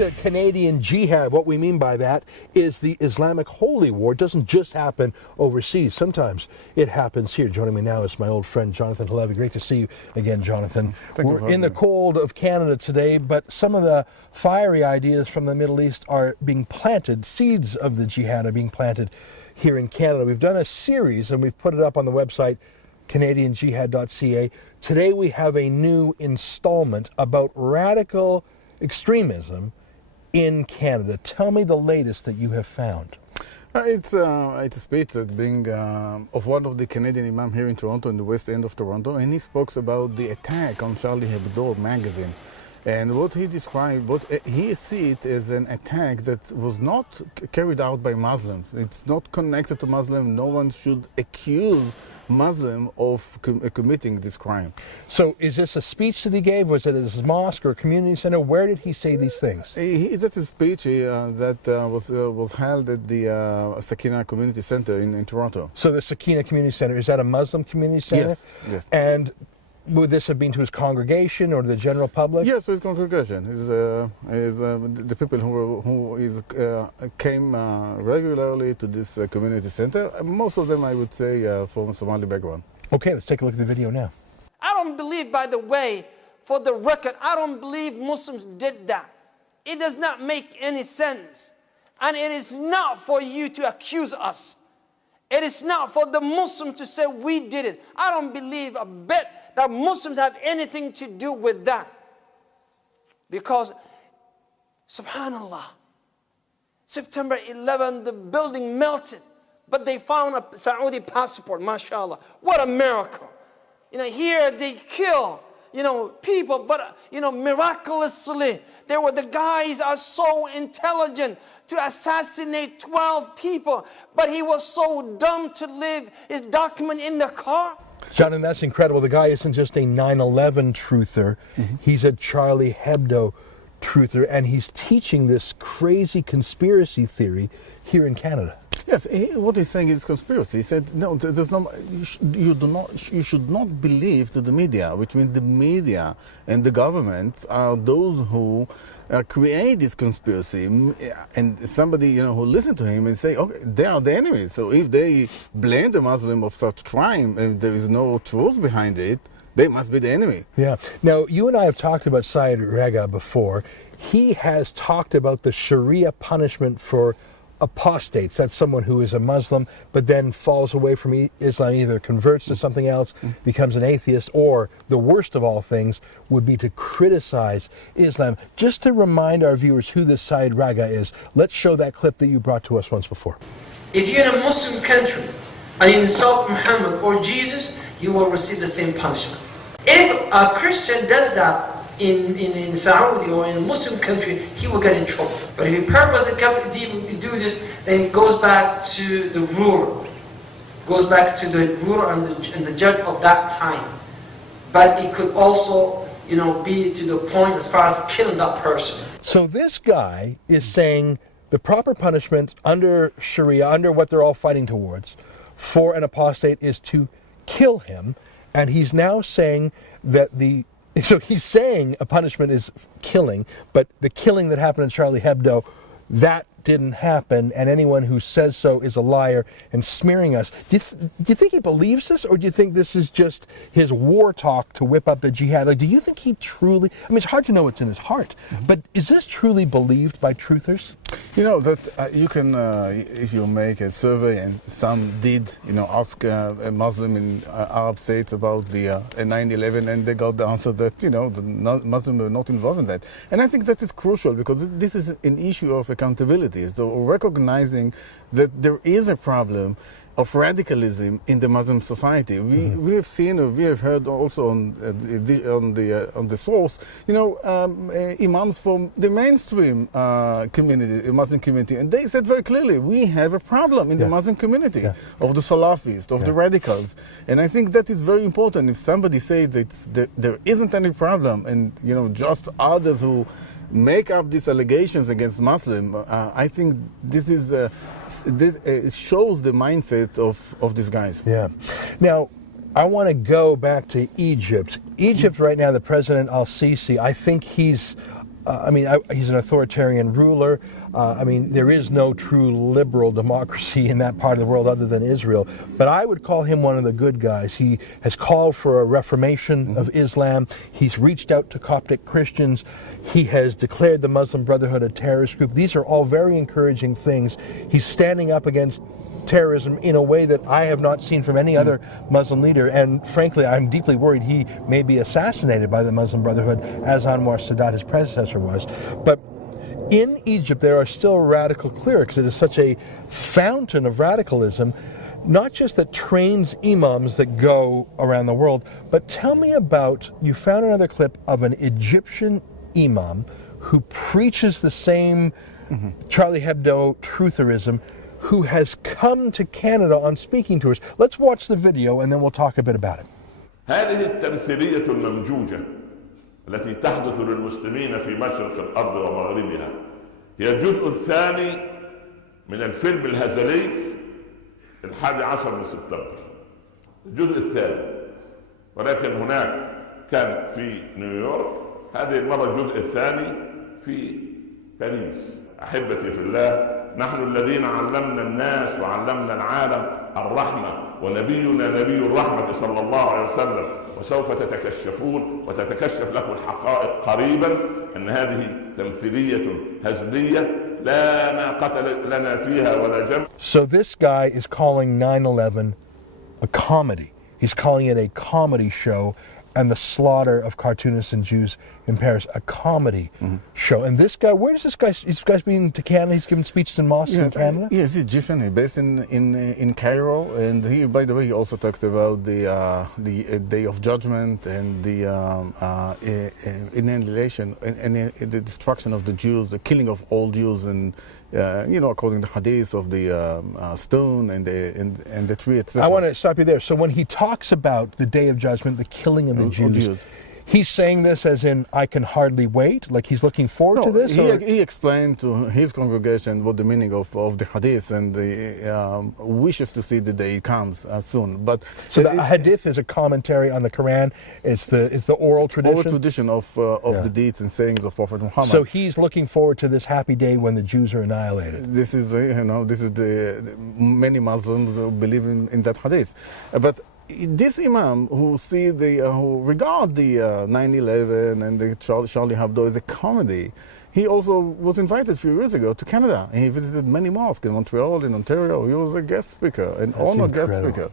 to Canadian Jihad. What we mean by that is the Islamic holy war. It doesn't just happen overseas. Sometimes it happens here. Joining me now is my old friend Jonathan Halevi. Great to see you again, Jonathan. We're in the cold of Canada today, but some of the fiery ideas from the Middle East are being planted. Seeds of the jihad are being planted here in Canada. We've done a series and we've put it up on the website CanadianJihad.ca. Today we have a new installment about radical extremism in Canada. Tell me the latest that you have found. It's a speech that being of one of the Canadian Imam here in Toronto, in the west end of Toronto, and he spoke about the attack on Charlie Hebdo magazine. And what he described, he see it as an attack that was not carried out by Muslims. It's not connected to Muslim. No one should accuse Muslim of committing this crime. So is this a speech that he gave? Was it at his mosque or community center? Where did he say these things? That's a speech that was held at the Sakina Community Center in Toronto. So the Sakina Community Center, is that a Muslim community center? Yes, yes. And would this have been to his congregation or to the general public? Yes, to his congregation. The people who came regularly to this community center. Most of them, I would say, from Somali background. Okay, let's take a look at the video now. I don't believe, by the way, for the record, I don't believe Muslims did that. It does not make any sense. And it is not for you to accuse us. It is not for the Muslims to say we did it. I don't believe a bit that Muslims have anything to do with that. Because, subhanallah, September 11, the building melted, but they found a Saudi passport, mashallah. What a miracle. Here they kill, people, but, miraculously, the guys are so intelligent to assassinate 12 people, but he was so dumb to leave his document in the car. Jonathan, that's incredible. The guy isn't just a 9/11 truther. He's a Charlie Hebdo truther, and he's teaching this crazy conspiracy theory here in Canada. Yes, what he's saying is conspiracy. He said, no, there's no, you should not believe to the media, which means the media and the government are those who create this conspiracy. And somebody, who listen to him and say, okay, they are the enemies. So if they blame the Muslim of such crime and there is no truth behind it, they must be the enemy. Yeah. Now, you and I have talked about Saed Rageah before. He has talked about the Sharia punishment for apostates. That's someone who is a Muslim but then falls away from Islam, either converts to something else, becomes an atheist, or the worst of all things would be to criticize Islam. Just to remind our viewers who this Saed Rageah is, let's show that clip that you brought to us once before. If you're in a Muslim country and you insult Muhammad or Jesus, you will receive the same punishment. If a Christian does that in Saudi or in a Muslim country, he will get in trouble. But if he purposely do this, then it goes back to the ruler. Goes back to the ruler and the judge of that time. But it could also, be to the point as far as killing that person. So this guy is saying the proper punishment under Sharia, under what they're all fighting towards, for an apostate is to kill him. And he's now saying that so he's saying a punishment is killing, but the killing that happened in Charlie Hebdo, that didn't happen, and anyone who says so is a liar and smearing us. Do you think he believes this, or do you think this is just his war talk to whip up the jihad? Like, do you think he truly, it's hard to know what's in his heart, but is this truly believed by truthers? That you can, if you make a survey, and some did, ask a Muslim in Arab states about the 9/11, and they got the answer that, the Muslims were not involved in that. And I think that is crucial, because this is an issue of accountability. So recognizing that there is a problem of radicalism in the Muslim society. We have seen, or we have heard also on the source, imams from the mainstream community, Muslim community, and they said very clearly, we have a problem in the Muslim community of the Salafists, of the radicals, and I think that is very important. If somebody says that there isn't any problem, and just others who make up these allegations against Muslim, I think this shows the mindset of these guys. Yeah. Now, I want to go back to Egypt. Egypt right now, the President Al-Sisi, I think he's he's an authoritarian ruler. There is no true liberal democracy in that part of the world other than Israel. But I would call him one of the good guys. He has called for a reformation of Islam. He's reached out to Coptic Christians. He has declared the Muslim Brotherhood a terrorist group. These are all very encouraging things. He's standing up against terrorism in a way that I have not seen from any other Muslim leader, and frankly I'm deeply worried he may be assassinated by the Muslim Brotherhood as Anwar Sadat, his predecessor, was. But in Egypt there are still radical clerics. It is such a fountain of radicalism, not just that trains imams that go around the world, but tell me about, you found another clip of an Egyptian imam who preaches the same Charlie Hebdo trutherism, who has come to Canada on speaking tours. Let's watch the video and then we'll talk a bit about it. هذه التمثيلية الممجوجة التي تحدث للمسلمين في مشرق الأرض ومغربها هي الجزء الثاني من الفيلم الهزلي 11 من سبتمبر. الجزء الثاني، ولكن هناك كان في نيويورك، هذه المرة الجزء الثاني في باريس. أحبتي في الله، نحن الذين علمنا الناس وعلمنا العالم الرحمة، ونبينا نبي الرحمة صلى الله عليه وسلم، وسوف تتكشفون وتتكشف لكم الحقائق قريبا أن هذه تمثيلية هزلية لا ناقة لنا فيها ولا جمع. So this guy is calling 9/11 a comedy. He's calling it a comedy show, and the slaughter of cartoonists and Jews in Paris, a comedy show. And this guy, where does this guy, he's been to Canada, he's given speeches in mosques in Canada? Yes, he's Egyptian, he's based in Cairo, and he, by the way, he also talked about the Day of Judgment and the annihilation and the destruction of the Jews, the killing of all Jews, and according to the hadith of the stone and the tree, etc. I want to stop you there. So when he talks about the Day of Judgment, the killing of the Jews, he's saying this as in, I can hardly wait? Like he's looking forward to this? He explained to his congregation what the meaning of the hadith and the wishes to see the day comes soon. But so the hadith is a commentary on the Quran. It's the oral tradition? Oral tradition of the deeds and sayings of Prophet Muhammad. So he's looking forward to this happy day when the Jews are annihilated. This is, the many Muslims believe in that hadith. But this imam who regard the 9/11 and the Charlie Hebdo as a comedy, he also was invited a few years ago to Canada. And he visited many mosques in Montreal, in Ontario. He was a guest speaker, an honored guest speaker.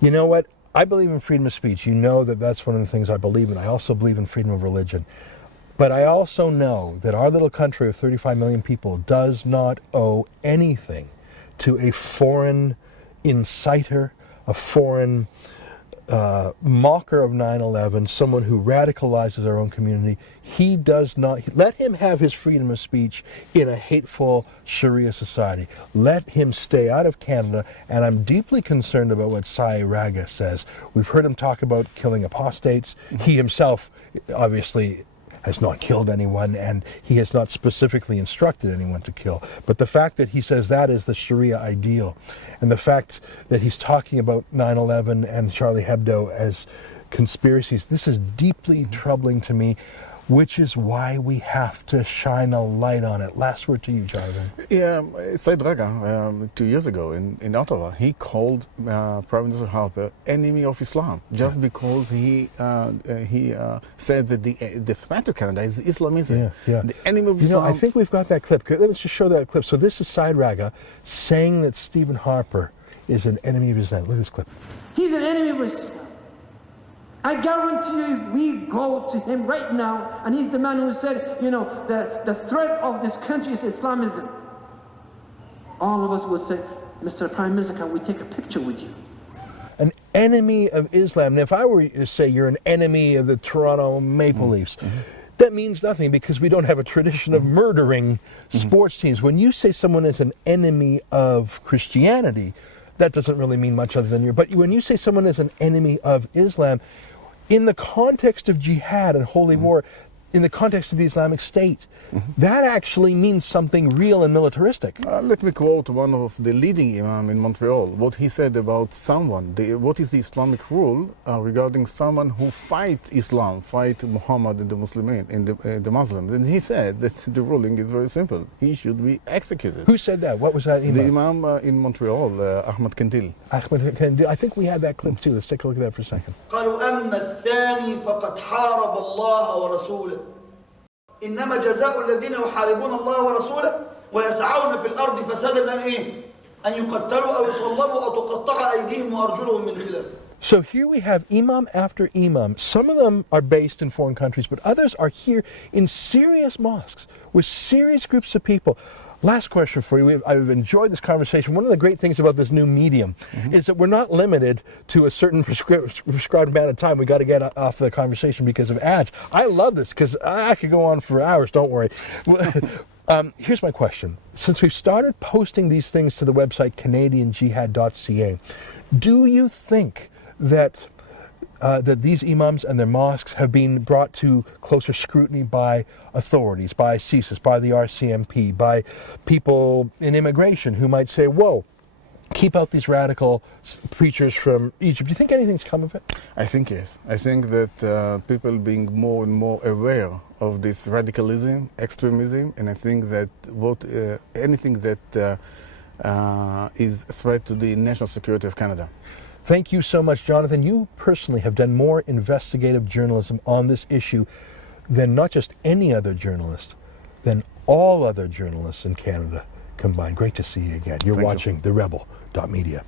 You know what? I believe in freedom of speech. You know that's one of the things I believe in. I also believe in freedom of religion. But I also know that our little country of 35 million people does not owe anything to a foreign inciter, a foreign mocker of 9/11, someone who radicalizes our own community. He does not, let him have his freedom of speech in a hateful Sharia society. Let him stay out of Canada, and I'm deeply concerned about what Saed Rageah says. We've heard him talk about killing apostates. He himself obviously has not killed anyone, and he has not specifically instructed anyone to kill. But the fact that he says that is the Sharia ideal, and the fact that he's talking about 9/11 and Charlie Hebdo as conspiracies, this is deeply troubling to me, which is why we have to shine a light on it. Last word to you, Jonathan. Yeah, Saed Rageah, 2 years ago in Ottawa, he called Prime Minister Harper enemy of Islam just because he said that the threat to Canada is Islamism. The enemy of Islam. I think we've got that clip. Let's just show that clip. So this is Saed Rageah saying that Stephen Harper is an enemy of Islam. Look at this clip. He's an enemy of Islam. I guarantee you, if we go to him right now, and he's the man who said, the threat of this country is Islamism, all of us will say, Mr. Prime Minister, can we take a picture with you? An enemy of Islam. Now, if I were to say you're an enemy of the Toronto Maple Leafs, that means nothing because we don't have a tradition of murdering sports teams. When you say someone is an enemy of Christianity, that doesn't really mean much other than you. But when you say someone is an enemy of Islam, in the context of jihad and holy war, in the context of the Islamic State, that actually means something real and militaristic. Let me quote one of the leading imam in Montreal, what he said about someone, what is the Islamic rule regarding someone who fight Islam, fight Muhammad and the Muslimin, and the Muslims. And he said that the ruling is very simple. He should be executed. Who said that? What was that imam? The imam in Montreal, Ahmed Kendil. I think we had that clip too. Let's take a look at that for a second. قالوا أما الثاني فقد حارب الله ورسوله إنما جزاء الذين يحاربون الله ورسوله ويسعون في الأرض فسادا أن يقتلوا أو يصلبوا أو تقطع أيديهم وأرجلهم من خلاف. So here we have imam after imam. Some of them are based in foreign countries, but others are here in serious mosques with serious groups of people. Last question for you. I've enjoyed this conversation. One of the great things about this new medium is that we're not limited to a certain prescribed amount of time. We got to get off the conversation because of ads. I love this because I could go on for hours. Don't worry. Here's my question. Since we've started posting these things to the website CanadianJihad.ca, do you think that these imams and their mosques have been brought to closer scrutiny by authorities, by CSIS, by the RCMP, by people in immigration who might say, whoa, keep out these radical preachers from Egypt? Do you think anything's come of it? I think yes. I think that people being more and more aware of this radicalism, extremism, and I think that anything that is a threat to the national security of Canada. Thank you so much, Jonathan. You personally have done more investigative journalism on this issue than not just any other journalist, than all other journalists in Canada combined. Great to see you again. You're watching TheRebel.media.